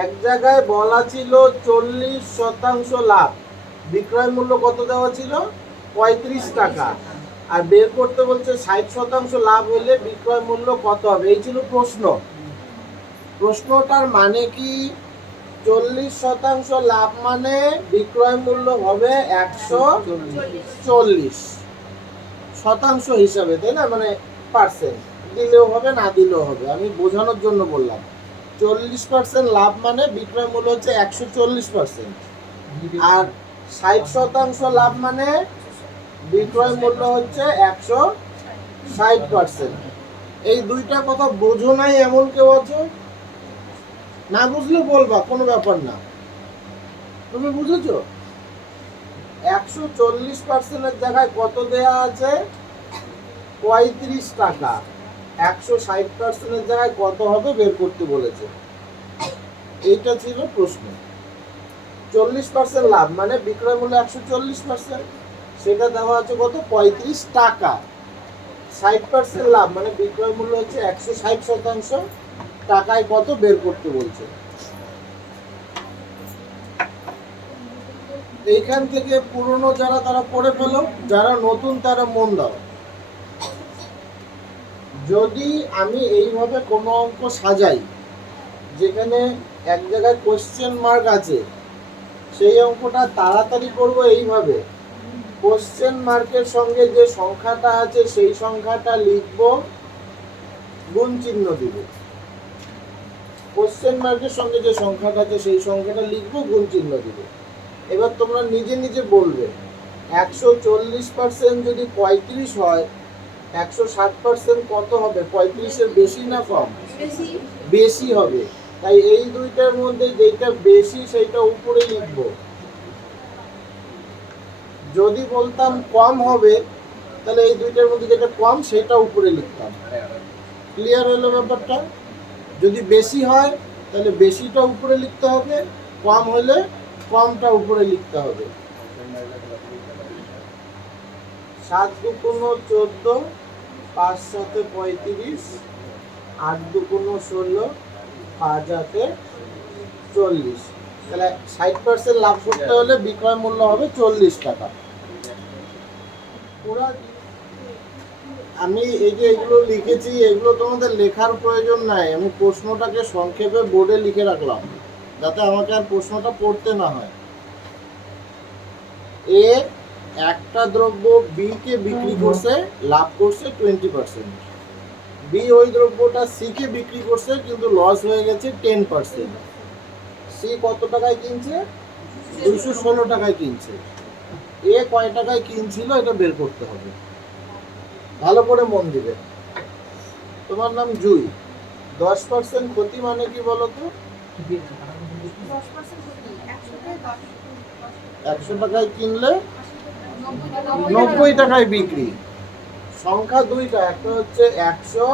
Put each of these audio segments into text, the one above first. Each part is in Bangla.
এক জায়গায় বলা ছিল 40% লাভ, বিক্রয় মূল্য কত দেওয়া ছিল? 35 টাকা। আর বের করতে বলছে 60% লাভ হলে বিক্রয় মূল্য কত হবে, এই ছিল প্রশ্ন। প্রশ্নটার মানে কি? 40% লাভ মানে বিক্রয় মূল্য হবে 140 শতাংশ হিসাবে, তাই না? মানে পার্সেন্ট দিলেও হবে, না দিলেও হবে, আমি বোঝানোর জন্য বললাম। 40% লাভ মানে বিক্রয় মূল্য হচ্ছে 140%, আর 60% লাভ মানে বিক্রয় মূল্য হচ্ছে 160%। এই দুইটা কথা বোঝো নাই এমন কেউ আছে? না বুঝলে বলবা, কোনো ব্যাপার না। তুমি বুঝেছো? 140%-এর জায়গায় কত দেয়া আছে? 35 টাকা। 160%-এর জায়গায় কত হবে বের করতে বলেছে। এইটা ছিল প্রশ্ন। 40% লাভ মানে বিক্রয় মূল্য 140%, সেটা দেওয়া আছে কত? 35 টাকা। 60% লাভ মানে বিক্রয় মূল্য হচ্ছে 160%, টাকায় কত বের করতে বলছে। এইখান থেকে পুরনো যারা তারা পড়ে ফেলো, যারা নতুন তারা মন দাও। যদি আমি এইভাবে কোনো অঙ্ক সাজাই যেখানে এক জায়গায় কোশ্চেন মার্ক আছে, সেই অঙ্কটা তাড়াতাড়ি করব এইভাবে। কোশ্চেন মার্কের সঙ্গে যে সংখ্যাটা আছে সেই সংখ্যাটা লিখব, গুণ চিহ্ন দিব। কোশ্চেন মার্কের সঙ্গে যে সংখ্যাটা আছে সেই সংখ্যাটা লিখব, গুণ চিহ্ন দিব। এবার তোমরা নিজে নিজে বলবে 140% যদি 35 হয়, 160% কত হবে? 35-এর বেশি না কম? বেশি হবে। তাই এই দুইটার মধ্যে যেটা বেশি সেটা উপরে লিখব। যদি বলতাম কম হবে, তাহলে এই দুইটার মধ্যে যেটা কম সেটা উপরে লিখতাম। ক্লিয়ার হলো ব্যাপারটা? যদি বেশি হয় তাহলে বেশিটা উপরে লিখতে হবে, কম হলে কমটা উপরে লিখতে হবে। 7 দুগুণ 14, 5 সাথে 35, 8 দুগুণ 16, 5 হাতে 40। তাহলে 60% লাভ করতে হলে বিক্রয় মূল্য হবে 40 টাকা। আমি এই যে এগুলো লিখেছি, এগুলো তোমাদের লেখার প্রয়োজন নাই, আমি প্রশ্নটাকে সংক্ষেপে বোর্ডে লিখে রাখলাম যাতে আমাকে আর প্রশ্নটা পড়তে না হয়। এ একটা দ্রব্য বি কে বিক্রি করছে, লাভ করছে 20%। বি ওই দ্রব্যটা সি কে বিক্রি করছে কিন্তু লস হয়ে গেছে 10%। সি কত টাকায় কিনছে? 216 টাকায় কিনছে। এ কয় টাকায় কিনছিল এটা বের করতে হবে। ভালো করে মন দিবে। তোমার নাম জুই। 10% ক্ষতি মানে কি বলতো? 100 টাকায় কিনলে 90 টাকায় বিক্রি। সংখ্যা দুইটা, একটা হচ্ছে 100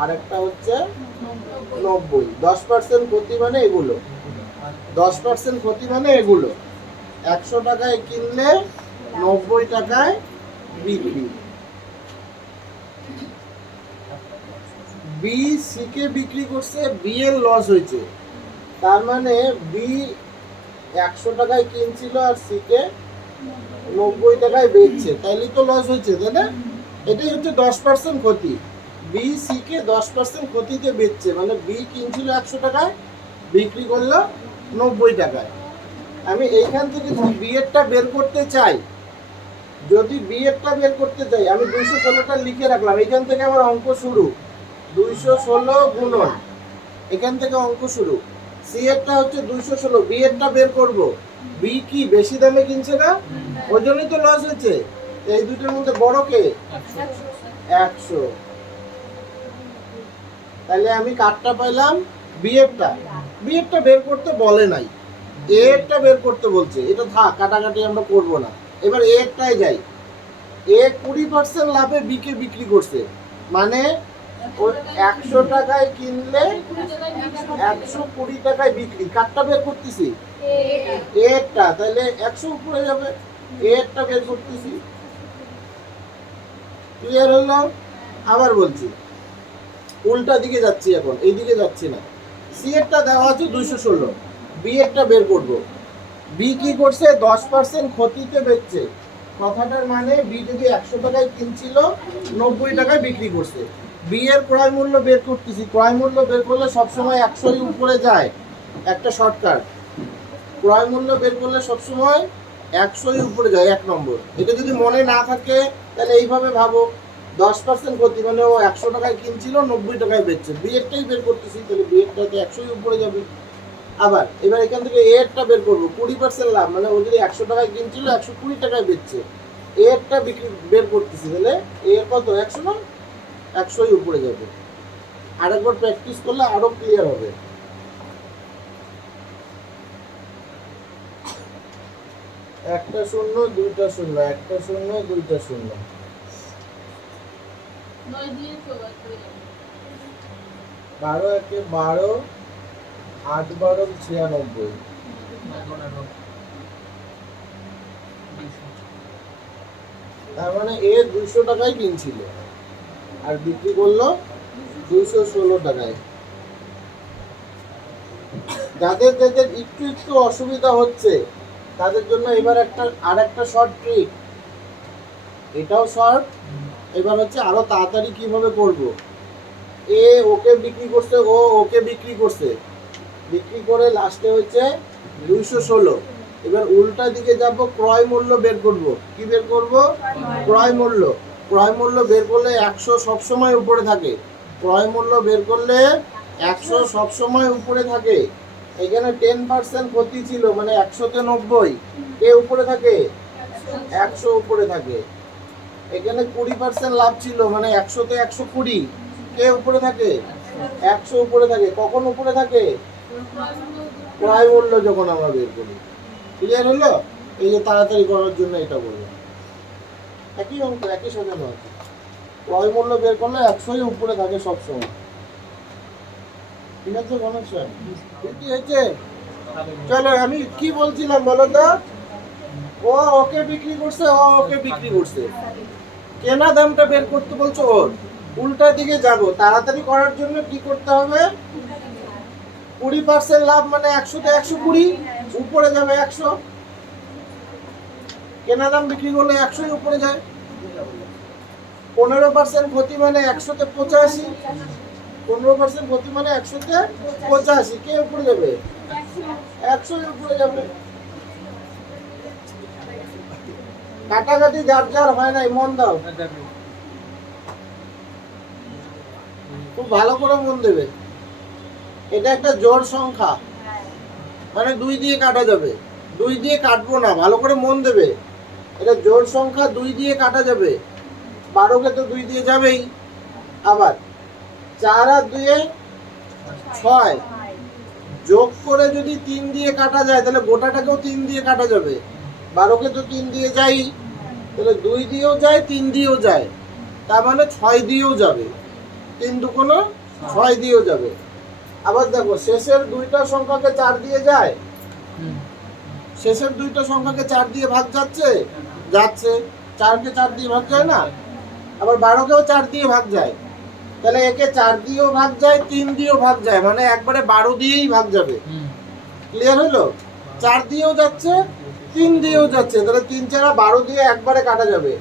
আর একটা হচ্ছে 90। 10% ক্ষতি মানে এগুলো, 10% ক্ষতি মানে এগুলো। 100 টাকায় কিনলে 90 টাকায় বিক্রি। বি সি কে বিক্রি করছে, বি এর লস হয়েছে, তার মানে বি 100 টাকায় কিনছিল আর সি কে 90 টাকায় বেচছে, তাইলে তো লস হয়েছে, তাই না? এটাই হচ্ছে 10% ক্ষতি। বি সি কে 10% ক্ষতিতে বেচছে, মানে বি কিনছিল 100 টাকায়, বিক্রি করলো 90 টাকায়। আমি এইখান থেকে যদি বি এরটা বের করতে চাই, আমি 216টা লিখে রাখলাম। এখান থেকে আমার অঙ্ক শুরু, 216 গুণন, এখান থেকে অঙ্ক শুরু। সি এরটা হচ্ছে 216, বি এরটা বের করব। বি কি বেশি দামে কিনছে না, ওই জন্যই তো লস হয়েছে। এই দুইটার মধ্যে বড় কে? 100। তাহলে আমি কাটটা পাইলাম? বি এরটা বের করতে বলে নাই, এ এরটা বের করতে বলছে। এটা থাক, কাটাকাটি আমরা করব না। এবার এ এরটাই যাই। এ 20% লাভে বি কে বিক্রি করছে, মানে 100 টাকায় কিনলে 120 টাকায় বিক্রি। কাটটা বের করতেছি? এরটা, তাহলে 100 উপরে যাবে। এরটা বের করতেছি। ক্লিয়ার হলো? আবার বলছি, উল্টা দিকে যাচ্ছি এখন, এই দিকে যাচ্ছি না। সি এরটা দেওয়া আছে 216, বি এরটা বের করব। বি কি করছে, 10% ক্ষতিতে বেচছে। কথাটার মানে বি যদি 100 টাকায় কিনছিল 90 টাকায় বিক্রি করছে। বি এর ক্রয় মূল্য বের করতেছি, ক্রয় মূল্য বের করলে সবসময় 100 উপরে যায়। একটা শর্টকাট, ক্রয় মূল্য বের করলে সবসময় 100 উপরে যায়, 1 নম্বর। এটা যদি মনে না থাকে তাহলে এইভাবে ভাবো, 10% ক্ষতি মানে ও 100 টাকায় কিনছিল 90 টাকায় বেচছে। বি এরটাই বের করতেছি, তাহলে বি এরটা তো 100 উপরে যাবে। আবার এবার এখান থেকে এ এরটা বের করবো, 20% লাভ মানে ও যদি 100 টাকায় কিনছিল 120 টাকায় বেচছে। এ এরটা বিক্রি বের করতেছি, তাহলে এ এর কত, 100 না, 100 উপরে যাবে। আরেকবার প্র্যাকটিস করলে আরো ক্লিয়ার হবে। একটা শূন্য, দুইটা শূন্য, একটা শূন্য, দুইটা শূন্য, 12 একে 12, 8 12 96। তার মানে এ 200 টাকায় কিনছিল আর বিক্রি করলো 216 টাকায়। যাদের যাদের একটু একটু অসুবিধা হচ্ছে তাদের জন্য এবার আরেকটা শর্ট ট্রিক, এটাও শর্ট। এবার হচ্ছে আরো তাড়াতাড়ি কিভাবে করব। এ ওকে বিক্রি করছে, ও ওকে বিক্রি করছে, বিক্রি করে লাস্টে হচ্ছে 216। এবার উল্টা দিকে যাব, ক্রয় মূল্য বের করব। কি বের করব, ক্রয় মূল্য। ক্রয় মূল্য বের করলে 100 সবসময় উপরে থাকে। ক্রয় মূল্য বের করলে 100 সবসময় উপরে থাকে। এখানে 10% ক্ষতি ছিল মানে 100 তে 90, কে উপরে থাকে, 100 উপরে থাকে। এখানে 20% লাভ ছিল মানে 100 তে 120, কে উপরে থাকে, 100 উপরে থাকে। কখন উপরে থাকে, ক্রয় মূল্য যখন আমরা বের করি। ক্লিয়ার হলো? এই যে তাড়াতাড়ি করার জন্য এটা বললাম। একই অঙ্ক, একই সাজানো আছে। ক্রয় মূল্য বের করলে 100 উপরে থাকে সবসময়। ঠিক আছে, কানেকশন কি হয়েছে? চলো, আমি কি বলছিলাম বলো তো, ও ওকে বিক্রি করছে, ও ওকে বিক্রি করছে, কেনা দামটা বের করতে বলছো ওর। উল্টা দিকে যাব, তাড়াতাড়ি করার জন্য কি করতে হবে, 20% লাভ মানে 100 তে 120, উপরে যাবে 100। কেনা দাম বিক্রি করলে 100 উপরে যায়। 15% ক্ষতি মানে 100 তে 85, 15% ক্ষতি মানে 100 তে 85, কে উপরে যাবে, 100 উপরে যাবে। কাটাকাটি যার যার হয় নাই, মন দাও, খুব ভালো করে মন দেবে। এটা একটা জোড় সংখ্যা মানে 2 দিয়ে কাটা যাবে, 2 দিয়ে কাটবো না, ভালো করে মন দেবে। এটা জোড় সংখ্যা, 2 দিয়ে কাটা যাবে। 12 কে তো 2 দিয়ে যাবেই। আবার 4 আর 2 এ 6, যোগ করে যদি 3 দিয়ে কাটা যায় তাহলে গোটাটাকেও 3 দিয়ে কাটা যাবে। 12 কে তো 3 দিয়ে যাই, তাহলে 2 দিয়েও যায়, 3 দিয়েও যায়, তার মানে 6 দিয়েও যাবে। 3 দুগুণ 6 দিয়েও যাবে। আবার দেখো, শেষের দুইটা সংখ্যাকে 4 দিয়ে যায়, শেষের দুইটা সংখ্যাকে 4 দিয়ে ভাগ যাচ্ছে, যাচ্ছে। 4 কে 4 দিয়ে ভাগ যায় না, আবার 12 কেও 4 দিয়ে ভাগ যায়। তাহলে একে 4 দিয়েও ভাগ যায়, 3 দিয়েও ভাগ যায়, মানে একবারে 12 দিয়েই ভাগ যাবে। ক্লিয়ার হলো? 4 দিয়েও যাচ্ছে, 3 দিয়েও যাচ্ছে, তাহলে 3 4 12 দিয়ে একবারে কাটা যাবে।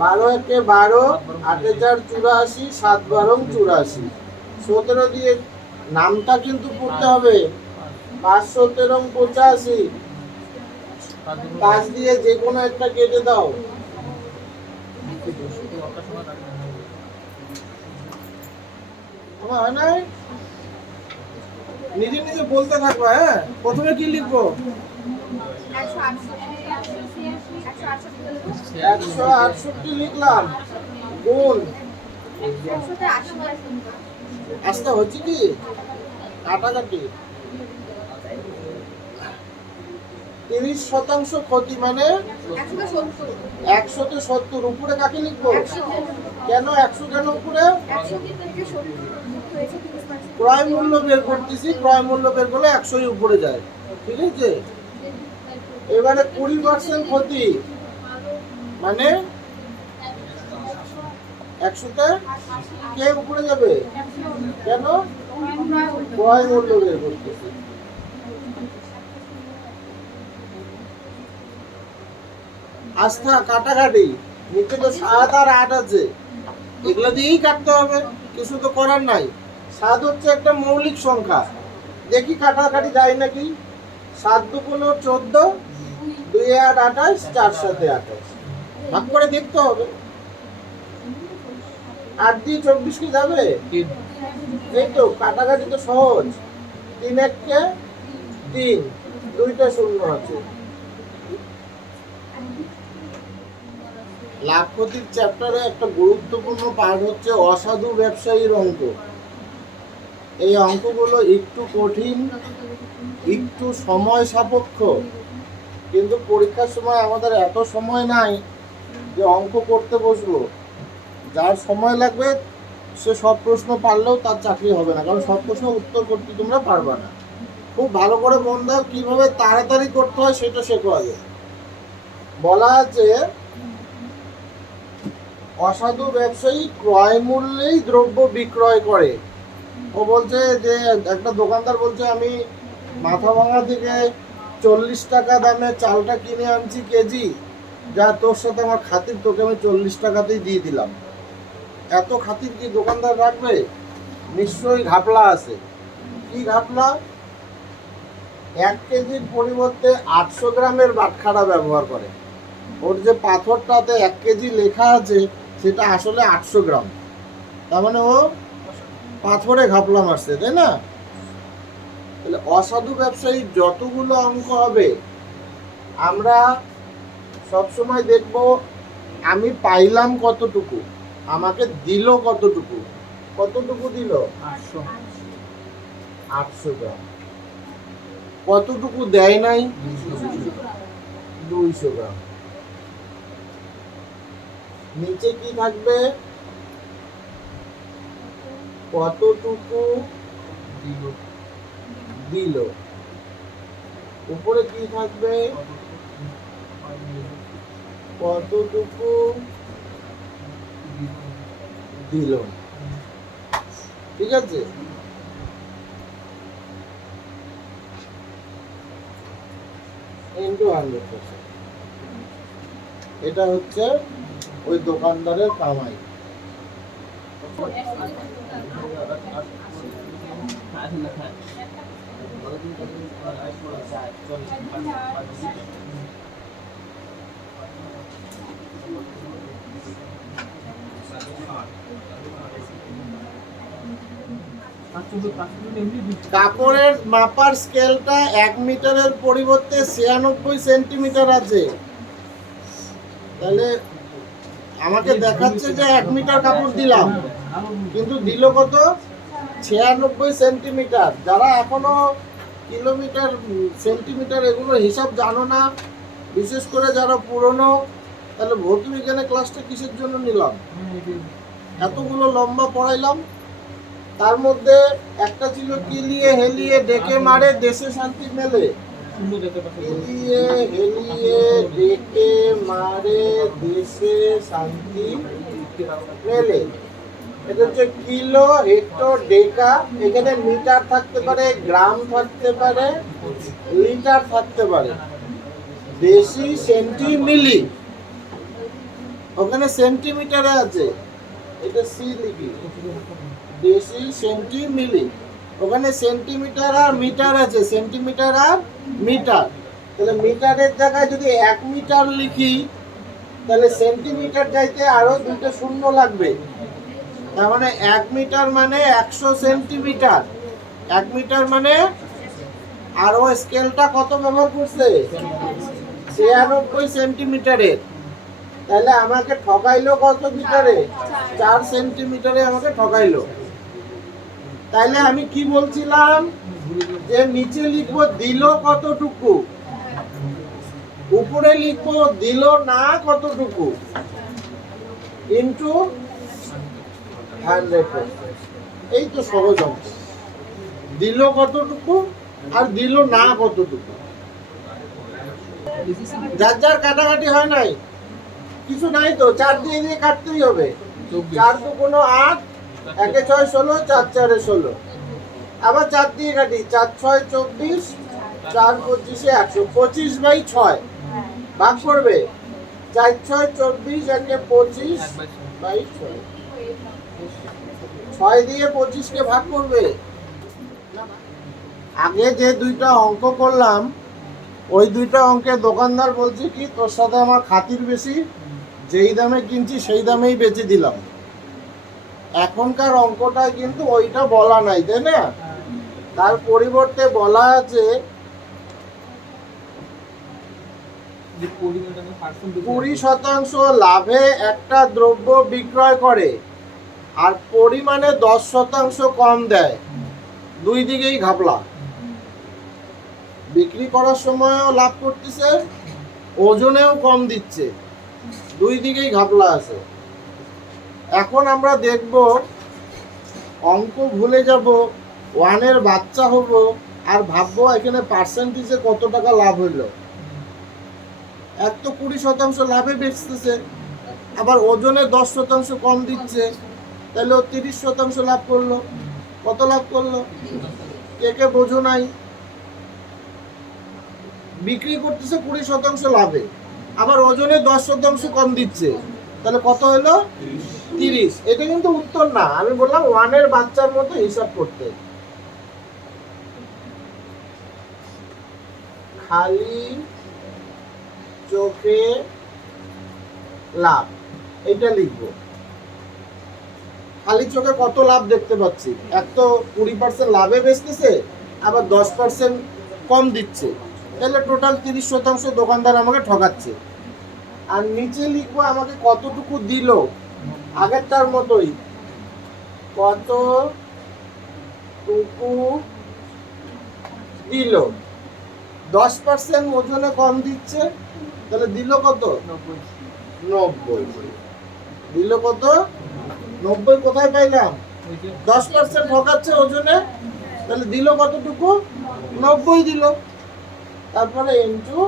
12 একে 12, 8 এ 4 84, 7 12 84। 17 দিয়ে নামটা কিন্তু পড়তে হবে, 5 17 85। 5 দিয়ে যে কোনো একটা কেটে দাও। হয় না, নিজে নিজে বলতে থাকবা। হ্যাঁ, প্রথমে কি লিখবো, 168 লিখলাম, গুণ আস্তে হচ্ছে কি কাটাকাটি। 30% ক্ষতি মানে 100 তে 70, উপরে কাকে লিখবো, কেন 100 কেন উপরে, ক্রয় মূল্য বের করতেছি, ক্রয় মূল্য বের করলে 100 উপরে যায়। ঠিক আছে, এবারে 20% ক্ষতি মানে 100 তে কে উপরে যাবে, কেন ক্রয় মূল্য বের করতেছি। আস্থা কাটাকাটি নিচে তো 7 আর 8 আছে, এগুলো দিয়েই কাটতে হবে, কিছু তো করার নাই। 7 হচ্ছে একটা মৌলিক সংখ্যা, দেখি কাটাকাটি যায় নাকি। 7 দুগুণ 14, 2 8 28, 4 7 28, ভাগ করে দেখতে হবে। 8 দিয়ে 24 কি যাবে? এই তো কাটাকাটি তো সহজ। 3 1 কে 3, 2টা শূন্য আছে। লাভ ক্ষতির চ্যাপ্টারে একটা গুরুত্বপূর্ণ পার্ট হচ্ছে অসাধু ব্যবসায়ীর অঙ্ক। এই অঙ্কগুলো একটু কঠিন, একটু সময় সাপেক্ষ, কিন্তু পরীক্ষার সময় আমাদের এত সময় নাই যে অঙ্ক করতে বসবো। যার সময় লাগবে সে সব প্রশ্ন পারলেও তার চাকরি হবে না, কারণ সব প্রশ্ন উত্তর করতে তোমরা পারবা না। খুব ভালো করে মন দাও, কিভাবে তাড়াতাড়ি করতে হয় সেটা শেখো আগে। বলা আছে অসাধু ব্যবসায়ী ক্রয় মূল্যেই দ্রব্য বিক্রয় করে। ও বলছে যে একটা দোকানদার বলছে আমি মাথাভাঙা থেকে 40 টাকা দামে চালটা কিনে আনছি কেজি, যা তোর সাথে আমার খাতির, তোকে আমি 40 টাকাতেই দিয়ে দিলাম। এত খাতির কি দোকানদার রাখবে? নিশ্চয়ই ঘাপলা আছে। কি ঘাপলা? 1 কেজির পরিবর্তে 800 গ্রামের বাটখারা ব্যবহার করে। ওর যে পাথরটাতে 1 কেজি লেখা আছে সেটা আসলে 800 গ্রাম। তার মানে ও পাথরে ঘাপলা মারছে, তাই না? তাহলে অসাধু ব্যবসায়ী যতগুলো অঙ্ক হবে আমরা সবসময় দেখব আমি পাইলাম কতটুকু, আমাকে দিল কতটুকু। কতটুকু দিল? 800 গ্রাম। কতটুকু দেয় নাই? 200 গ্রাম। নিচে কি থাকবে? কতটুকু দিল। উপরে কি থাকবে? কতটুকু দিল। ঠিক আছে? ইনটু 100%। এটা হচ্ছে ওই দোকানদারের কামাই। কাপড়ের মাপার স্কেলটা 1 মিটারের পরিবর্তে 96 সেন্টিমিটার আছে। তাহলে আমাকে দেখাচ্ছে যে 1 মিটার কাপড় দিলাম, কিন্তু দিল কত? 96 সেন্টিমিটার। যারা এখনো কিলোমিটার সেন্টিমিটার এগুলো হিসাব জানো না, বিশেষ করে যারা পুরনো, তাহলে ভৌত বিজ্ঞানের ক্লাসটা কিসের জন্য নিলাম? এতগুলো লম্বা পড়াইলাম, তার মধ্যে একটা ছিল কিলিয়ে হেলিয়ে ডেকে মারে দেশে শান্তি মেলে। কিলিয়ে হেলিয়ে ডেকে মারে দেশে শান্তি মেলে। এটা হচ্ছে কিলো, হেক্টর, ডেকা। এখানে মিটার থাকতে পারে, গ্রাম থাকতে পারে, লিটার থাকতে পারে। দেশি, সেন্টি, মিলি। ওখানে সেন্টিমিটারে আছে, এটা সি লিখি। দেশি, সেন্টি, মিলি। ওখানে সেন্টিমিটার আর মিটার আছে, সেন্টিমিটার আর মিটার। তাহলে মিটারের জায়গায় যদি 1 মিটার লিখি তাহলে সেন্টিমিটার যাইতে আরো 2টা শূন্য লাগবে। তার মানে 1 মিটার মানে 100 সেন্টিমিটার। 1 মিটার মানে, আর ও স্কেলটা কত ব্যবহার করছে? 96 সেন্টিমিটারের। তাহলে আমাকে ঠকাইলো কত মিটারে? 4 সেন্টিমিটারে আমাকে ঠকাইলো। তাহলে আমি কি বলছিলাম যে নিচে লিখবো দিল কতটুকু, উপরে লিখবো দিল না কতটুকু, ইনটু 100%। এই তো সহজ অঙ্ক। দিল কতটুকু আর দিল না কতটুকু। যার যার কাটাকাটি হয় নাই, কিছু নাই তো, 4 দিয়ে দিয়ে কাটতেই হবে। 4 2 8, 1 6 16, 4 4 16। আবার 4 দিয়ে কাটি, 4 6 24, 4 25 100, 25/6 ভাগ করবে, 4 6 24, একে 25/6, 6 দিয়ে 25 কে ভাগ করবে। আগে যে দুইটা অঙ্ক করলাম ওই দুইটা অঙ্কে দোকানদার বলছে কি তোর সাথে আমার খাতির বেশি, যেই দামে কিনছি সেই দামেই বেচে দিলাম। এখনকার অঙ্কটা কিন্তু ওইটা বলা নাই, তাই না? তার পরিবর্তে বলা আছে 20% লাভে একটা দ্রব্য বিক্রয় করে আর পরিমাণে 10% কম দেয়। দুই দিকেই ঘাপলা, বিক্রি করার সময়ও লাভ করতেছে, ওজনেও কম দিচ্ছে, দুই দিকেই ঘাপলা আছে। এখন আমরা দেখব, অঙ্ক ভুলে যাব, ওয়ানের বাচ্চা হব আর ভাববো এখানে পার্সেন্টেজে কত টাকা লাভ হইলো। এক তো 20% লাভে বেচতেছে, আবার ওজনে 10% কম দিচ্ছে, তাহলে ও 30% লাভ করলো। কত লাভ করলো? কে কে বোঝো নাই? বিক্রি করতেছে 20% লাভে, আবার ওজনে 10% কম দিচ্ছে, তাহলে কত হলো? 30। এটা কিন্তু উত্তর না, আমি বললাম ওয়ানের বাচ্চার মতো হিসাব করতে। খালি চোখে লাভ, এটা লিখবো। খালি চোখে কত লাভ দেখতে পাচ্ছি? এক তো 20% লাভে বেচতেছে, আবার 10% কম দিচ্ছে, তাহলে টোটাল 30% দোকানদার আমাকে ঠকাচ্ছে। আর নিচে লিখবো আমাকে কতটুকু দিল, আগেরটার মতোই, কতটুকু দিল। 10% ওজনে কম দিচ্ছে, তাহলে দিল কত? 90। দিল কত? 90। কোথায় পাইলাম? 10% ঠকাচ্ছে ওজনে, তাহলে দিল কতটুকু? 90 দিল। তারপরে ইনটু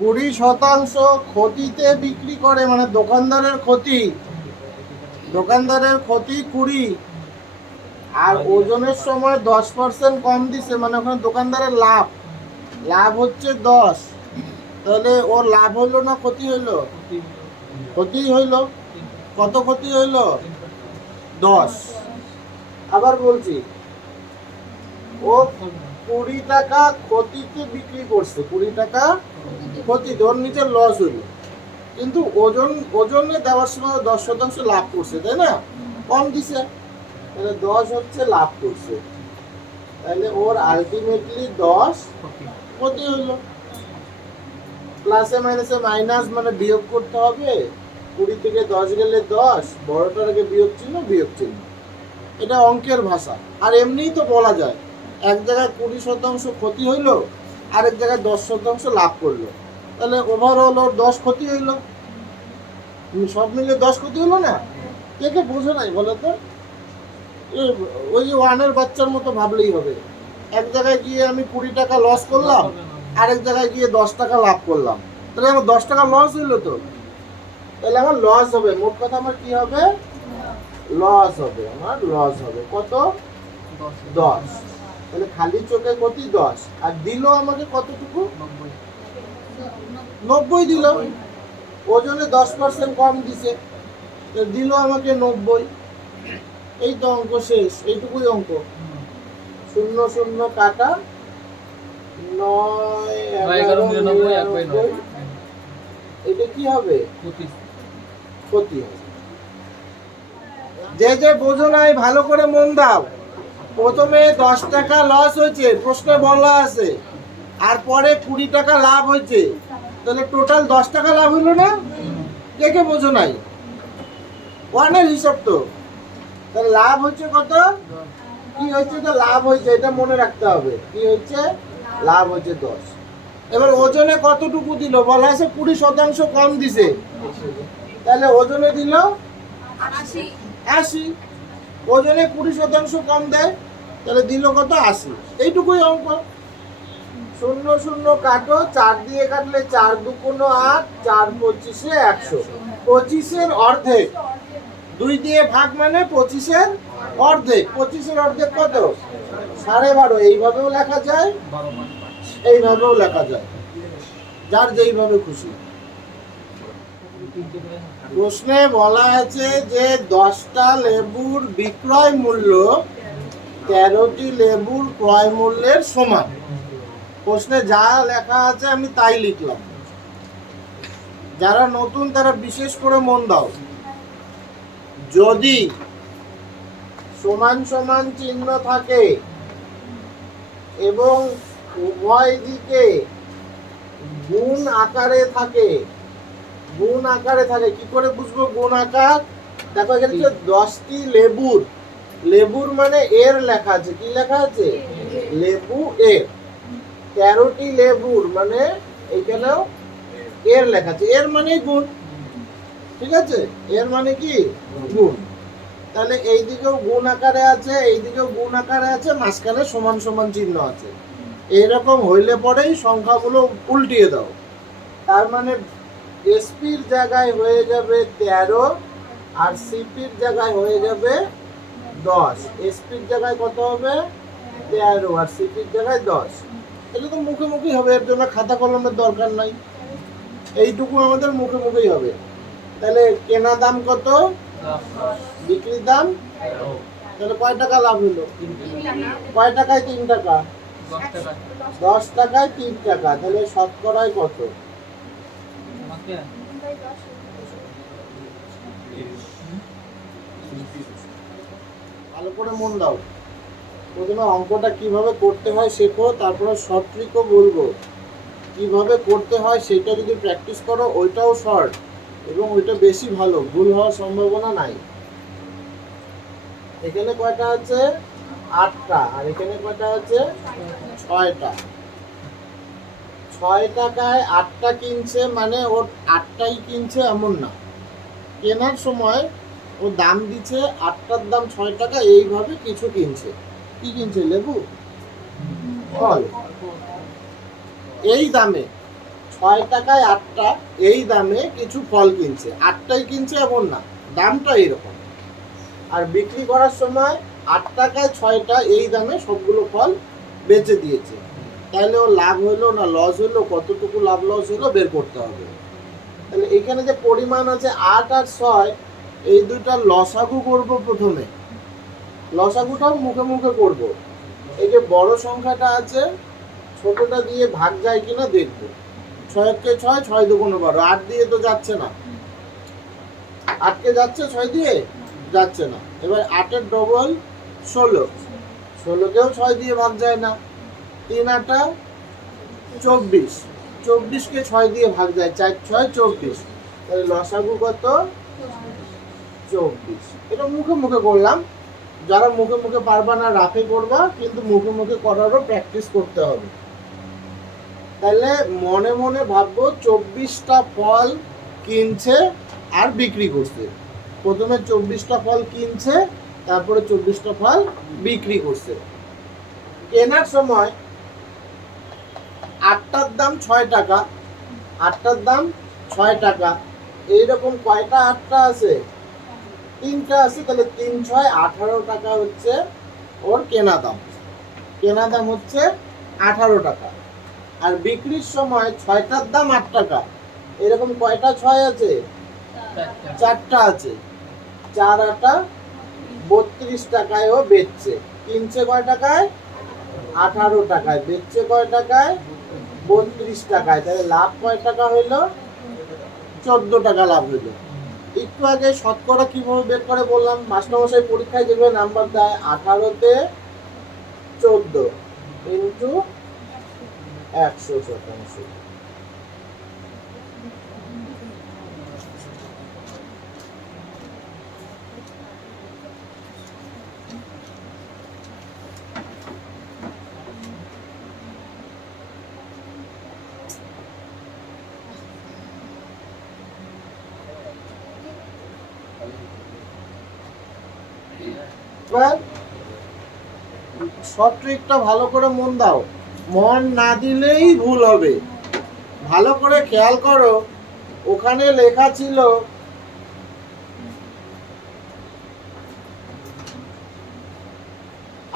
20% ক্ষতিতে বিক্রি করে, মানে দোকানদারের ক্ষতি, দোকানদারের ক্ষতি 20, আর ওজনের সময় 10% কম দিছে, মানে ওখানে দোকানদারের লাভ, লাভ হচ্ছে 10, তাহলে ওর লাভ হইলো না ক্ষতি হইলো? ক্ষতি হইলো। কত ক্ষতি হইলো? 10। আবার বলছি, ও 20 টাকা ক্ষতিতে বিক্রি করছে, 20 টাকা ক্ষতিতে, ওর নিচে লস হইলো, কিন্তু ওজনে দেওয়ার সময় 10% লাভ করছে, তাই না? কম দিছে, তাহলে 10 হচ্ছে লাভ করছে, তাহলে ওর আলটিমেটলি 10 ক্ষতি হইলো। প্লাসে মাইনাসে মাইনাস, মানে বিয়োগ করতে হবে। 20 থেকে 10 গেলে 10, বড়টার আগে বিয়োগ চিহ্ন, বিয়োগ চিহ্ন। এটা অঙ্কের ভাষা। আর এমনিই তো বলা যায়, এক জায়গায় 20% ক্ষতি হইলো, আরেক জায়গায় 10% লাভ করলো, তাহলে ওভারঅল ওর 10 ক্ষতি হইলো। সব মিলে 10 ক্ষতি হলো না? কে কে বোঝো নাই বলো তো? ওই যে ওয়ানের বাচ্চার মতো ভাবলেই হবে। এক জায়গায় গিয়ে আমি 20 টাকা লস করলাম, আরেক জায়গায় গিয়ে 10 টাকা লাভ করলাম, তাহলে আমার 10 টাকা লস হইলো তো, তাহলে আমার লস হবে। মোট কথা আমার কি হবে? লস হবে, আমার লস হবে। কত? 10। তাহলে খালি চোখে ক্ষতি 10, আর দিল আমাকে কতটুকু? 90 দিল। ওজনে 10% কম দিছে, দিল আমাকে 90। এই তো অঙ্ক শেষ, এইটুকুই অঙ্ক। 0 0 কাটা, 9 11 99। এটা কি হবে? ক্ষতি হবে। যে যে বোঝো নাই ভালো করে মন দাও। প্রথমে 10 টাকা লস হয়েছে, প্রশ্নে বলা আছে, আর পরে 20 টাকা লাভ হয়েছে, তাহলে টোটাল 10 টাকা লাভ হলো না? কে কে বোঝো নাই? ওয়ানের হিসাব তো। তাহলে লাভ হচ্ছে কত? কি হচ্ছে? তো লাভ হয়েছে, এটা মনে রাখতে হবে। কি হচ্ছে? লাভ হচ্ছে 10। এবার ওজনে কতটুকু দিল? বলা আছে 20% কম দিছে, তাহলে ওজনে দিল 80। ওজনে 20% কম দেয়, তাহলে দিল কত? 80। এইটুকুই অঙ্ক। শূন্য শূন্য কাটো, 4 দিয়ে কাটলে 4 দুগুণ 8, 4 পঁচিশে 100। 25-এর অর্ধেক 2 দিয়ে ভাগ মানে 25-এর অর্ধেক। 25-এর অর্ধেক কত? 12.5। এইভাবেও লেখা যায়, এইভাবেও লেখা যায়, যার যেইভাবে খুশি। প্রশ্নে বলা আছে যে 10টা লেবুর বিক্রয় মূল্য 13টি লেবুর ক্রয় মূল্যের সমান। প্রশ্নে যা লেখা আছে আমি তাই লিখলাম। যারা নতুন তারা বিশেষ করে মন দাও। যদি সমান সমান চিহ্ন থাকে এবং উভয় দিকে গুণ আকারে থাকে, গুণ আকারে থাকে, কি করে বুঝবো গুণ আকার? দেখো এখানে 10টি লেবুর, লেবুর মানে এর লেখা আছে, কি লেখা আছে? লেবু এর। 13টি লেবুর মানে এইখানেও এর লেখা আছে, এর মানে গুণ, ঠিক আছে? এর মানে কি? গুণ। তাহলে এই দিকেও গুণ আকারে আছে, এই দিকেও গুণ আকারে আছে, মাঝখানে সমান সমান চিহ্ন আছে। এইরকম হইলে পরেই সংখ্যাগুলো উল্টিয়ে দাও। তার মানে এসপির জায়গায় হয়ে যাবে 13 আর সিপির জায়গায় হয়ে যাবে 10। এসপির জায়গায় কত হবে? 13 আর সিপির জায়গায় 10। এটা তো মুখে মুখেই হবে, এর জন্য খাতা কলমের দরকার নাই, এইটুকু আমাদের মুখে মুখেই হবে। তাহলে কেনা দাম কত? বিক্রির দাম? তাহলে কয় টাকা লাভ হলো? কয় টাকায়? 3 টাকা। 10 টাকায় 3 টাকা। তাহলে শতকরায় কত? ভালো করে মন দাও। প্রথমে অঙ্কটা কিভাবে করতে হয় শেখো, তারপরে শর্ট ট্রিকও বলবো। কিভাবে করতে হয় সেটা যদি প্র্যাকটিস করো, ওইটাও শর্ট এবং ওইটা বেশি ভালো, ভুল হওয়ার সম্ভাবনা নাই। এখানে কয়টা আছে? 8টা। আর এখানে কয়টা আছে? 6টা। 6 টাকায় 8টা কিনছে মানে ওর 8টাই কিনছে এমন না। কেনার সময় ও দাম দিচ্ছে 8টার দাম 6 টাকা, এইভাবে কিছু কিনছে। কি কিনছে? লেবু, ফল। এই দামে 6 টাকায় 8টা, এই দামে কিছু ফল কিনছে। 8টাই কিনছে এমন না, দামটা এরকম। আর বিক্রি করার সময় 8 টাকায় 6টা, এই দামে সবগুলো ফল বেচে দিয়েছে। তাহলে ও লাভ হইলো না লস হইলো, কতটুকু লাভ লস হইলো বের করতে হবে। তাহলে এখানে যে পরিমাণ আছে 8 আর 6, এই দুইটা লসাগু করব প্রথমে। লসাগুটাও মুখে মুখে করব। এই যে বড় সংখ্যাটা আছে, ছোটটা দিয়ে ভাগ যায় কিনা দেখবো। 6 কে 6, 6 দুগুণ 12। 8 দিয়ে তো যাচ্ছে না, 8 কে যাচ্ছে, 6 দিয়ে যাচ্ছে না। এবার 8-এর ডবল 16, 16কেও 6 দিয়ে ভাগ যায় না। 3 8 24, 24কে 6 দিয়ে ভাগ যায়, 4 6 24। তাহলে লসাগু কত? 24। এটা মুখে মুখে করলাম। যারা মুখে মুখে পারবা না রাফে করবা, কিন্তু মুখে মুখে করারও প্র্যাকটিস করতে হবে। তাহলে মনে মনে ভাববো 24টা ফল কিনছে আর বিক্রি করছে। প্রথমে 24টা ফল কিনছে, তারপরে 24টা ফল বিক্রি করছে। কেনার সময় 8টার দাম 6 টাকা, 8টার দাম 6 টাকা। এইরকম কয়টা 8টা আছে? 3টা আছে। তাহলে 3 6 18 টাকা হচ্ছে ওর কেনা দাম। কেনা দাম হচ্ছে 18 টাকা। আর বিক্রির সময় 6টার দাম 8 টাকা। এরকম কয়টা 6 আছে? 4টা আছে। 4 8 32 টাকায় ও বেচছে। কিনছে কয় টাকায়? 18 টাকায়। বেচছে কয় টাকায়? 32 টাকায়। তাহলে লাভ কয় টাকা হইলো? 14 টাকা লাভ হইলো। একটু আগে শতকরা কিভাবে বের করে বললাম। মাস্টারমশাই পরীক্ষায় যেভাবে নাম্বার দেয়, 18তে 14 ইন্টু 100%। এবার শর্ট ট্রিকটা ভালো করে মন দাও। মন না দিলেই ভুল হবে। ভালো করে খেয়াল করো, ওখানে লেখা ছিল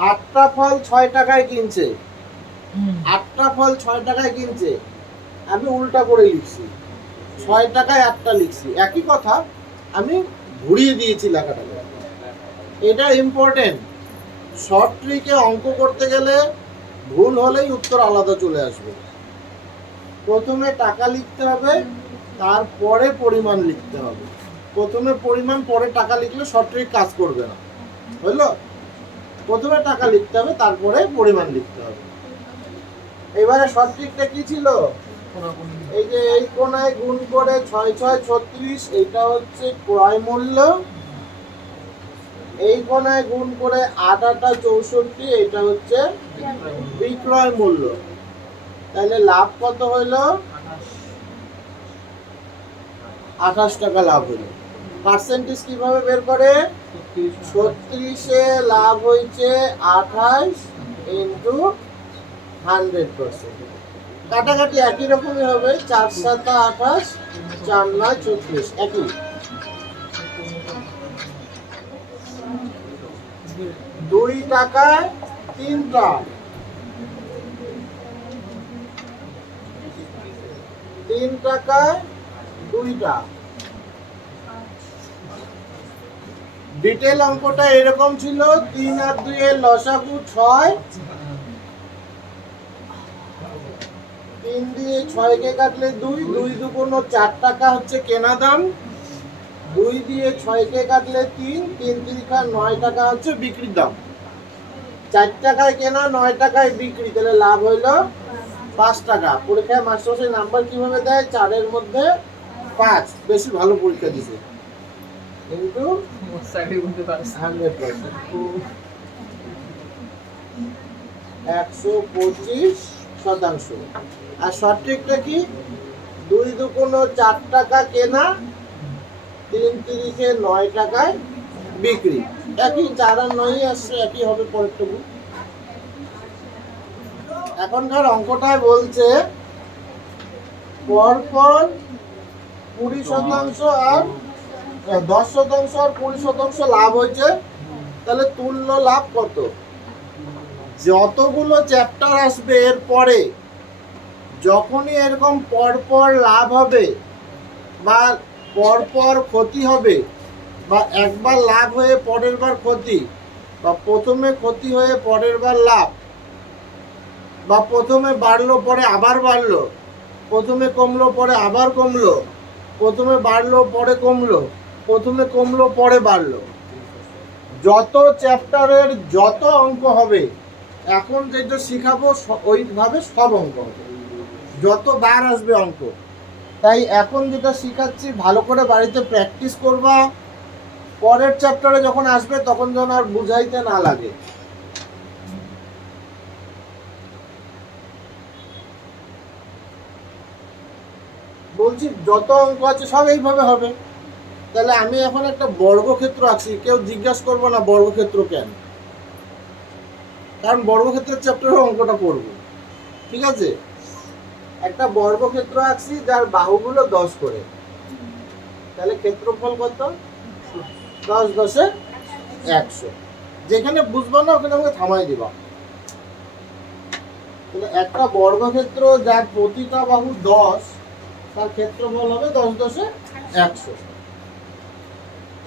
আটটা ফল 6 টাকায় কিনছে, 8টা ফল 6 টাকায় কিনছে। আমি উল্টা করে লিখছি, 6 টাকায় 8টা লিখছি, একই কথা, আমি ঘুরিয়ে দিয়েছি লেখাটাকে। এটা ইম্পর্টেন্ট। শর্ট ট্রিকে অঙ্ক করতে গেলে ভুল হলেই উত্তর আলাদা চলে আসবে। প্রথমে টাকা লিখতে হবে, তারপরে পরিমাণ লিখতে হবে। প্রথমে পরিমাণ পরে টাকা লিখলে শর্ট ট্রিক কাজ করবে না, বুঝলো? প্রথমে টাকা লিখতে হবে, তারপরে পরিমাণ লিখতে হবে। এবারে শর্ট ট্রিকটা কি ছিল? এই যে এই কোণায় গুণ করে 6 6 36, এইটা হচ্ছে ক্রয় মূল্য। এই কোণায় গুণ করে 8 8 64, এটা হচ্ছে বিক্রয় মূল্য। তাহলে লাভ কত হইল? 28 টাকা লাভ হইল। পার্সেন্টেজ কিভাবে বের করে? 36-এ লাভ হয়েছে 28 ইন্টু 100%। কাটাকাটি একই রকমই হবে, 4 7 28, 4 9 36, একই। 2 টাকায় 3টা, 3 টাকায় 2টা। ডিটেল অঙ্কটা এরকম ছিল, 3 আর 2 এর লসাগু 6, 3 দিয়ে 6 কে কাটলে 2, 2 দুগুণ 4 টাকা হচ্ছে কেনা দাম, 2 দিয়ে 6 কে কাটলে 3, 3 তিরিখা 9 টাকা হচ্ছে বিক্রির দাম। 4 টাকায় কেনা, 9 টাকায় বিক্রি, তাহলে লাভ হইল 5 টাকা। পরীক্ষায় মাস্টারমশাই নাম্বার কিভাবে দেয়? 4 এর মধ্যে 5, বেশি ভালো পরীক্ষা দিছে, কিন্তু 100%, 125%। আর শর্ট ট্রিকটা কি? 2 দুগুণ 4 টাকা কেনা, 3 তিরিখে 9 টাকায় বিক্রি, একই। 4 আর 9 আসছে, একই হবে পরেরটুকু। এখনকার অঙ্কটায় বলছে পরপর 20% আর 10% আর 20% লাভ হয়েছে, তাহলে তুল্য লাভ কত? যতগুলো চ্যাপ্টার আসবে এর পরে, যখনই এরকম পরপর লাভ হবে বা পরপর ক্ষতি হবে, বা একবার লাভ হয়ে পরের বার ক্ষতি, বা প্রথমে ক্ষতি হয়ে পরের বার লাভ, বা প্রথমে বাড়লো পরে আবার বাড়লো, প্রথমে কমলো পরে আবার কমলো, প্রথমে বাড়লো পরে কমলো, প্রথমে কমলো পরে বাড়লো, যত চ্যাপ্টারের যত অঙ্ক হবে এখন যেটা শিখাবো ওইভাবে সব অঙ্ক হবে, যতবার আসবে অঙ্ক। তাই এখন যেটা শিখাচ্ছি ভালো করে বাড়িতে প্র্যাকটিস করবা, পরের চ্যাপ্টারে যখন আসবে তখন যেন আর বুঝাইতে না লাগে। বলছি যত অঙ্ক আছে সব এইভাবে হবে। তাহলে আমি এখন একটা বর্গক্ষেত্র আঁকছি, কেউ জিজ্ঞাসা করবো না বর্গক্ষেত্র কেন, কারণ বর্গক্ষেত্রের চ্যাপ্টারে অঙ্কটা করবো, ঠিক আছে? একটা বর্গক্ষেত্র আঁকছি যার বাহুগুলো 10 করে, তাহলে ক্ষেত্রফল কত? 10 10 100। যেখানে বুঝবো না ওখানে আমাকে থামাই দিবা। তাহলে একটা বর্গক্ষেত্র যার প্রতিটা বাহু 10, তার ক্ষেত্রফল হবে 10 10 100।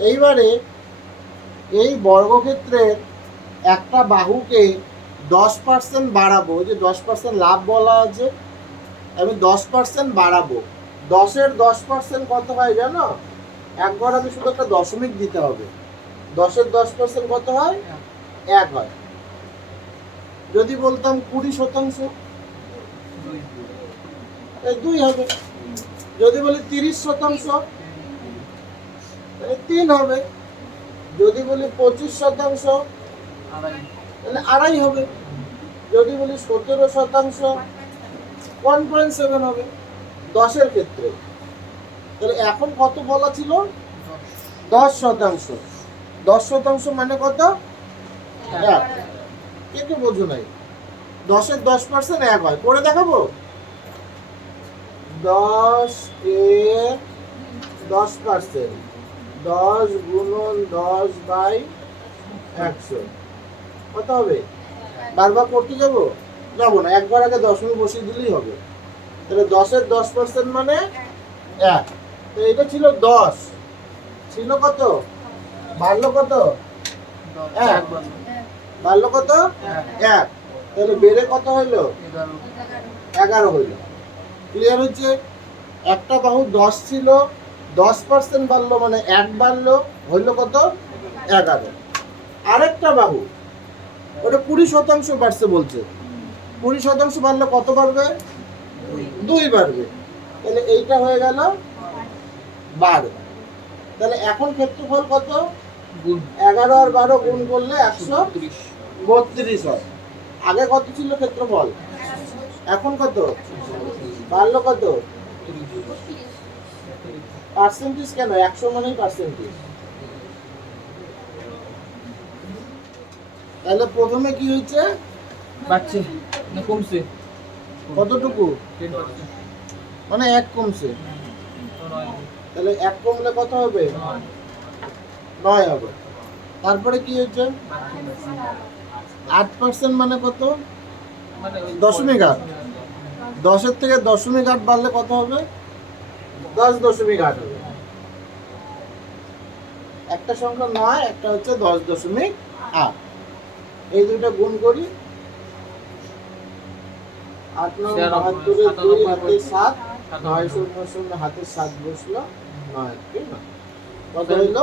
এইবারে এই বর্গক্ষেত্রের একটা বাহুকে 10% বাড়াবো, যে 10% লাভ বলা আছে, আমি 10% বাড়াবো। 10-এর 10% কত হয় জানো? একবার আমি শুধু একটা দশমিক দিতে হবে। 10-এর 10% কত হয়? 1 হয়। যদি বলতাম 20%, 2 হবে। যদি বলি 30%, তাহলে 3 হবে। যদি বলি 25%, তাহলে 2.5 হবে। যদি বলি 17%, 1.7 হবে 10-এর ক্ষেত্রে। তাহলে এখন কত বলা ছিল? 10%। 10% মানে কত? 1। কিন্তু বোঝো নাই, 10-এর 10% 1 হয়, করে দেখাবো। 10-এর 10%, 10 গুণন 10/100 কত হবে? বারবার করতে যাবো না, একবার আগে দশমিক বসিয়ে দিলেই হবে। তাহলে 10-এর 10% মানে 1। তো এটা ছিল 10, ছিল কত, বাড়লো কত, 1, বাড়লো কত, 1। তাহলে বেড়ে কত হইলো, 11 হইলো। ক্লিয়ার হচ্ছে? একটা বাহু 10 ছিল, 10% বাড়লো মানে 1 বাড়লো, হইলো কত, 11। আরেকটা বাহু, ওটা 20% বাড়ছে বলছে, 20% বাড়লে কত বাড়বে, 2 বাড়বে। তাহলে এইটা হয়ে গেল 12। তাহলে এখন ক্ষেত্রফল কত, 11 আর 12 গুণ করলে 132 হয়। আগে কত ছিল ক্ষেত্রফল, এখন কত বাড়লো, কত পার্সেন্টেজ, কেন 100 মানেই পার্সেন্টেজ। তাহলে প্রথমে কি হয়েছে, বাড়ছে না কমছে? কতটুকু, 10%। মানে 1 কমছে। তাহলে 1 কমলে কত হবে, 9 হবে। তারপরে কি হয়েছে, 8% মানে কত, দশমিক 8। 10-এর থেকে 0.8 বাড়লে কত হবে, 10.8 হবে। একটা সংখ্যা 9, একটা হচ্ছে 10.8। এই দুটো গুণ করি, 8 9 72 2 হাতে 7, 9 0 0 হাতে 7 বসলো, 9 ঠিক না, কত হইলো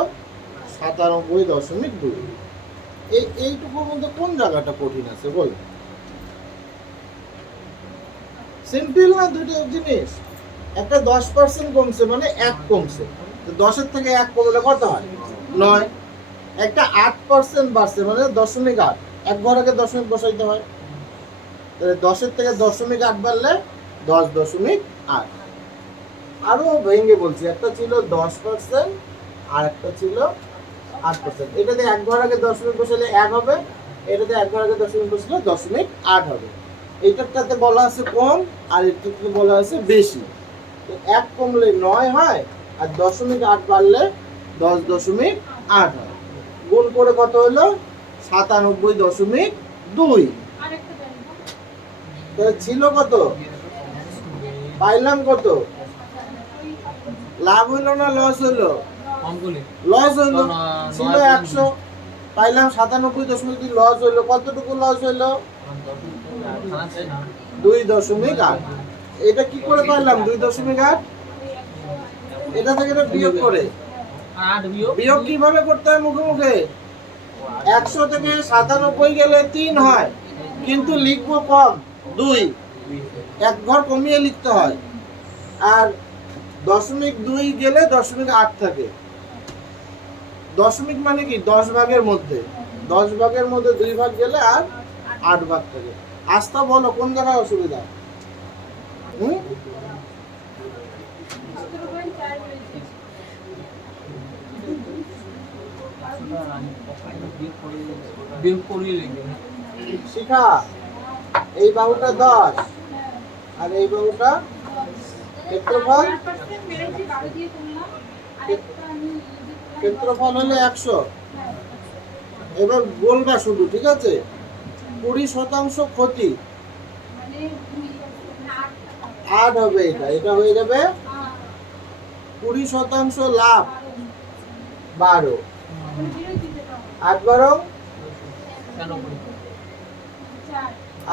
97.2। এইটুকুর মধ্যে কোন জায়গাটা কঠিন আছে বল, সিম্পল না দুটো জিনিস। একটা 10% কমছে মানে 1 কমছে, তো 10-এর থেকে 1 কমলে কত হয়, 9। একটা 8% বাড়ছে মানে 0.8, এক ঘর আগে দশমিক বসাইতে হয়। তাহলে 10-এর থেকে 0.8 বাড়লে 10.8। আরো ভেঙে বলছি, একটা ছিল 10% আর একটা ছিল 8%। এটাতে এক ঘর আগে দশমিক বসালে 1 হবে, এটাতে এক ঘর আগে দশমিক বসালে 0.8 হবে। এইটাতে বলা আছে কম, আর এটাতে বলা আছে বেশি। তো 1 কমলে 9 হয়, আর 0.8 বাড়লে 10.8 হয়। গুণ করে কত হলো, 97.2। তাহলে ছিল কত, পাইলাম কত, লাভ হইলো না লস হইলো, লস হইলো। ছিল 100, পাইলাম 97.2, লস হইলো, কতটুকু লস হইলো, 2.8। এটা কি করে পাইলাম 2.8, এটা থেকে এটা বিয়োগ করে। বিয়োগ কিভাবে করতে হয়, মুখে মুখে। 100 থেকে 97 গেলে 3 হয়, কিন্তু লিখবো কম 2, এক ঘর কমিয়ে লিখতে হয়। আর 0.2 গেলে 0.8 থাকে। দশমিক মানে কি, 10 ভাগের মধ্যে, 10 ভাগের মধ্যে 2 ভাগ গেলে আর 8 ভাগ থাকে। আস্থা বলো কোন জায়গায় অসুবিধা, শিখা। এই বাহুটা 10 আর এই বাহুটা ক্ষেত্রফল, ক্ষেত্রফল হলো 100। এবার বলবা শুধু, ঠিক আছে। 20% ক্ষতি 8 হবে, এটা হয়ে যাবে 20% লাভ 12। 8 12,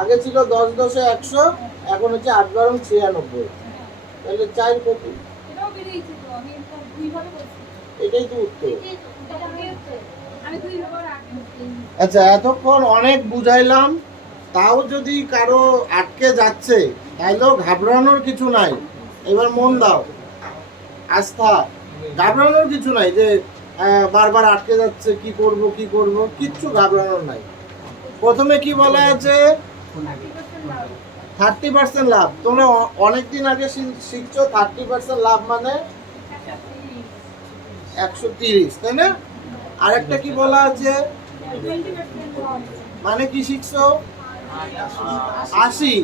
আগে ছিল 10 10 100, এখন হচ্ছে 8 12 96। তাহলে 4 ক্ষতি, এটাই তো উত্তর। আচ্ছা, এতক্ষণ অনেক বুঝাইলাম, তাও যদি কারো আটকে যাচ্ছে তাইলেও ঘাবড়ানোর কিছু নাই। এবার মন দাও, আস্থা, ঘাবড়ানোর কিছু নাই যে বারবার আটকে যাচ্ছে, কি করব কি করব, কিচ্ছু ঘাবড়ানোর নাই। প্রথমে কি বলা আছে, 30% লাভ। তোমরা অনেকদিন আগে শিখছো 30% লাভ মানে 130, তাই না? আরেকটা কি বলা আছে, মানে কি শিখছো, 80,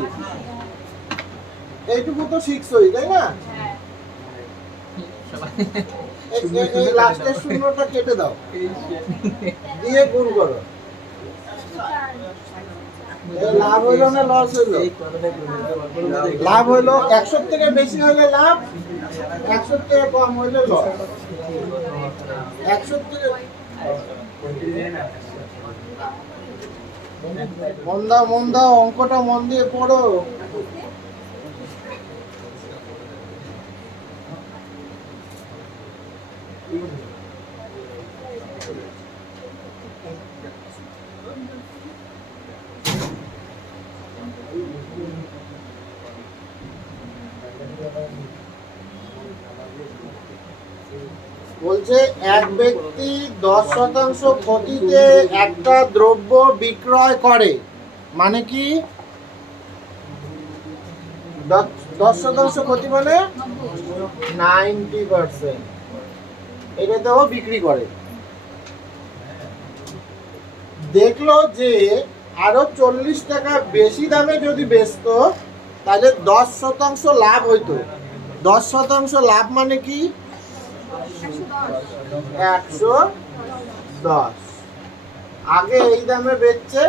এইটুকু তো শিখছই তাই না? এই লাস্টের শূন্যটা কেটে দাও, দিয়ে গুণ করো। লাভ হইলো না লস হইলো? লাভ হইলো 100 থেকে বেশি হইলে লাভ, 100 থেকে কম হইলে লস। 100 থেকে মন দাও, অঙ্কটা মন দিয়ে পড়ো। বলছে এক ব্যক্তি 10% ক্ষতিতে একটা দ্রব্য বিক্রয় করে, মানে কি 10% ক্ষতি মানে 90%, এটাতেও বিক্রি করে। দেখলো যে আরো 40 টাকা বেশি দামে যদি বেচতো তাহলে 10% লাভ হইতো। 10% লাভ মানে কি 110। আগে এই দামে বেচছে,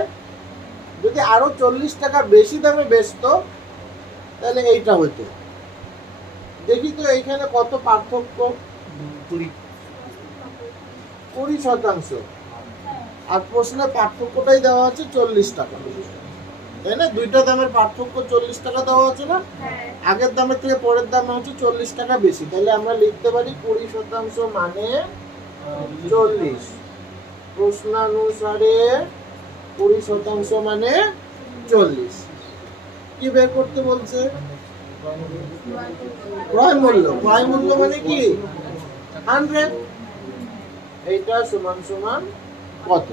যদি আরো 40 টাকা বেশি দামে বেচতো তাহলে এইটা হইতো। দেখি তো এইখানে কত পার্থক্য, 20%। আর প্রশ্নে পার্থক্যটাই দেওয়া আছে 40 টাকা, তাই না? দুইটা দামের পার্থক্য 40 টাকা দেওয়া আছে না? আগের দামের থেকে পরের দাম হচ্ছে 40 টাকা বেশি, তাহলে আমরা লিখতে পারি 20% মানে 40। প্রশ্নানুসারে 20% মানে 40। কি বের করতে বলছে? ক্রয় মূল্য। ক্রয় মূল্য মানে কি 100, এইটা সমান সমান কত?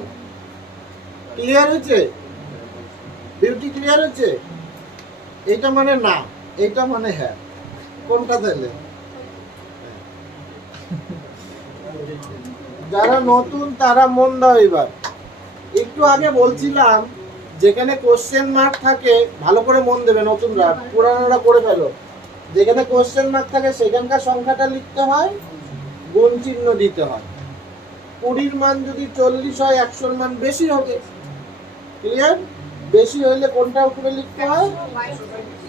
ক্লিয়ার হচ্ছে? বিউটি ক্লিয়ার হচ্ছে? এইটা মানে না, এইটা মানে হ্যাঁ, কোনটা তাহলে? যারা নতুন তারা মন দাও এবার। একটু আগে বলছিলাম যেখানে কোশ্চেন মার্ক থাকে ভালো করে মন দেবে, নতুনরা, পুরানোরা করে ফেলো। যেখানে কোশ্চেন মার্ক থাকে সেখানকার সংখ্যাটা লিখতে হয়, গুণ চিহ্ন দিতে হয়। 20-র মান যদি 40 হয় 100-র মান বেশি হবে। ক্লিয়ার? বেশি হইলে কোনটা উপরে লিখতে হয়?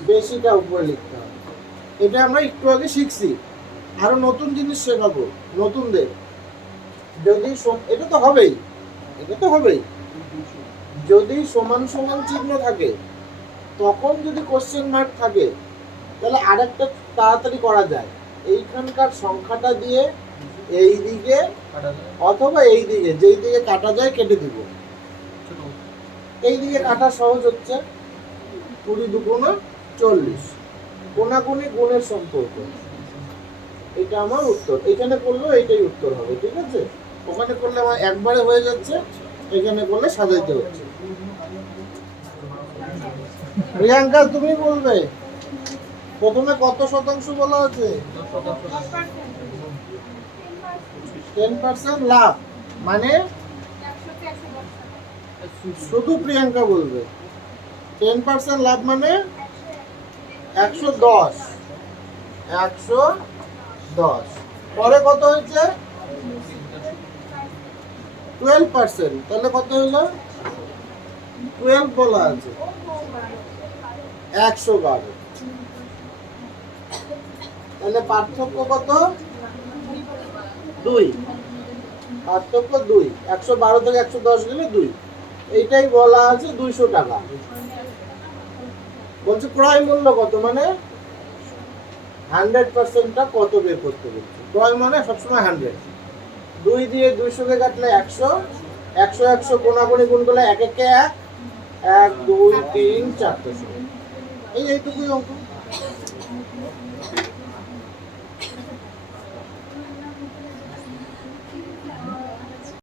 বেশিটা উপরে লিখতে হয়। এটা আমরা একটু আগে শিখছি, আরো নতুন জিনিস শেখাবো নতুনদের। যদি এটা তো হবেই, এটা তো হবেই। যদি সমান সমান চিহ্ন থাকে, তখন যদি কোশ্চেন মার্ক থাকে তাহলে আরেকটা তাড়াতাড়ি করা যায়। এইখানকার সংখ্যাটা দিয়ে এই দিকে অথবা এই দিকে, যেই দিকে কাটা যায় কেটে দিব। এই দিকে কাটা সহজ হচ্ছে, 20 দুগুণে 40, কোনাকুনি গুণের সম্পর্ক। এটা আমার উত্তর। এখানে করলেও এইটাই উত্তর হবে, ঠিক আছে? ওখানে করলে আমার একবারে হয়ে যাচ্ছে, এখানে করলে সাজাইতে হচ্ছে। প্রিয়াঙ্কা তুমি বলবে প্রথমে কত শতাংশ বলা আছে? 10% লাভ মানে শুধু প্রিয়াঙ্কা বলবে 10% লাভ মানে 110। 110 পরে কত হয়েছে? 12%, তাহলে কত হলো? 12 বলা আছে, 112। তাহলে পার্থক্য কত? 2। পার্থক্য 2। 112 থেকে 110 গেলে 2। এইটাই বলা আছে 200 টাকা। বলছে ক্রয় মূল্য কত, মানে 100%টা কত বের করতে বলছে। ক্রয় মানে সবসময় 100। 2 দিয়ে 200 কে কাটলে 100, 100 100 কোনাকুনি গুণ করলে 1 1 1, 1 2 3 4। এইটুকুই অঙ্ক।